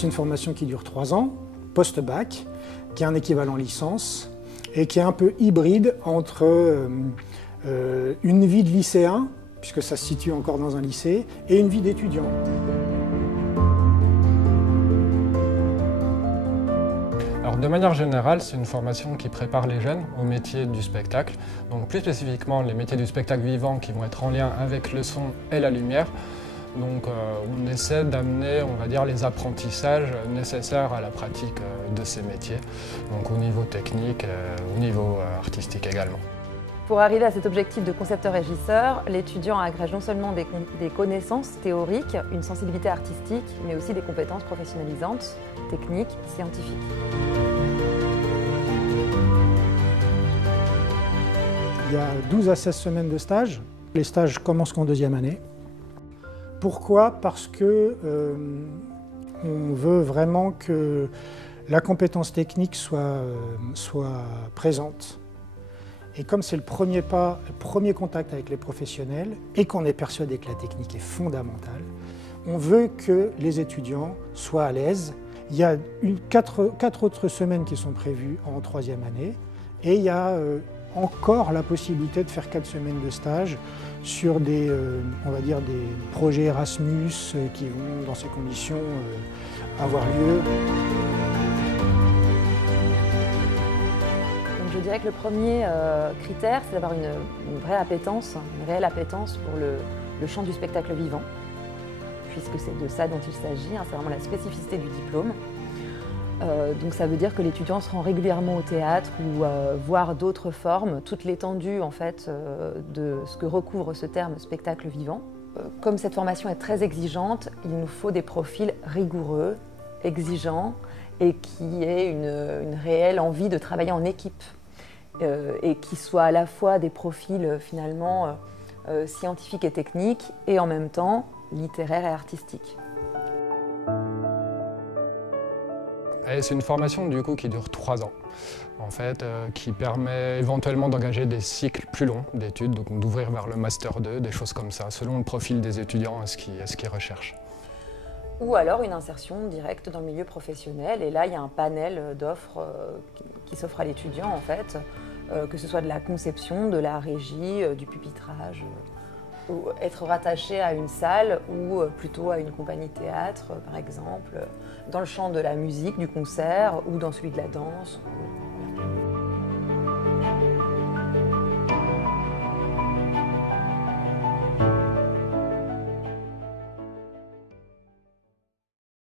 c'est une formation qui dure 3 ans, post-bac, qui est un équivalent licence et qui est un peu hybride entre une vie de lycéen, puisque ça se situe encore dans un lycée, et une vie d'étudiant. Alors, de manière générale, c'est une formation qui prépare les jeunes au métier du spectacle. Donc plus spécifiquement, les métiers du spectacle vivant qui vont être en lien avec le son et la lumière. Donc on essaie d'amener, on va dire, les apprentissages nécessaires à la pratique de ces métiers. Donc au niveau technique, au niveau artistique également. Pour arriver à cet objectif de concepteur-régisseur, l'étudiant agrège non seulement des connaissances théoriques, une sensibilité artistique, mais aussi des compétences professionnalisantes, techniques, scientifiques. Il y a 12 à 16 semaines de stage. Les stages commencent qu'en 2e année. Pourquoi? Parce que on veut vraiment que la compétence technique soit présente. Et comme c'est le premier pas, le premier contact avec les professionnels, et qu'on est persuadé que la technique est fondamentale, on veut que les étudiants soient à l'aise. Il y a 4 autres semaines qui sont prévues en 3e année, et il y a encore la possibilité de faire 4 semaines de stage sur des, on va dire, des projets Erasmus qui vont, dans ces conditions, avoir lieu. Donc je dirais que le premier critère, c'est d'avoir une vraie appétence, une réelle appétence pour le champ du spectacle vivant, puisque c'est de ça dont il s'agit, c'est vraiment la spécificité du diplôme. Donc ça veut dire que l'étudiant se rend régulièrement au théâtre ou voir d'autres formes, toute l'étendue en fait de ce que recouvre ce terme spectacle vivant. Comme cette formation est très exigeante, il nous faut des profils rigoureux, exigeants et qui aient une réelle envie de travailler en équipe et qui soient à la fois des profils finalement scientifiques et techniques et en même temps littéraires et artistiques. C'est une formation du coup qui dure 3 ans, en fait, qui permet éventuellement d'engager des cycles plus longs d'études, donc d'ouvrir vers le Master 2, des choses comme ça, selon le profil des étudiants et ce qu'ils recherchent. Ou alors une insertion directe dans le milieu professionnel, et là il y a un panel d'offres qui s'offre à l'étudiant en fait, que ce soit de la conception, de la régie, du pupitrage, ou être rattaché à une salle ou plutôt à une compagnie de théâtre par exemple, dans le champ de la musique, du concert ou dans celui de la danse.